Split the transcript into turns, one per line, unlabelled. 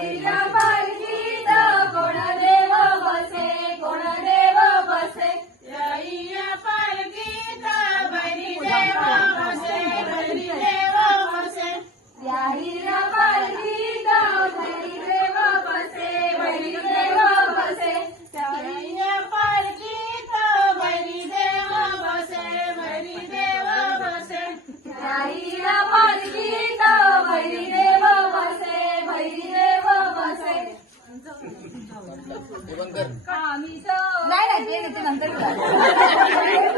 Yeah. नाही नाही नंतर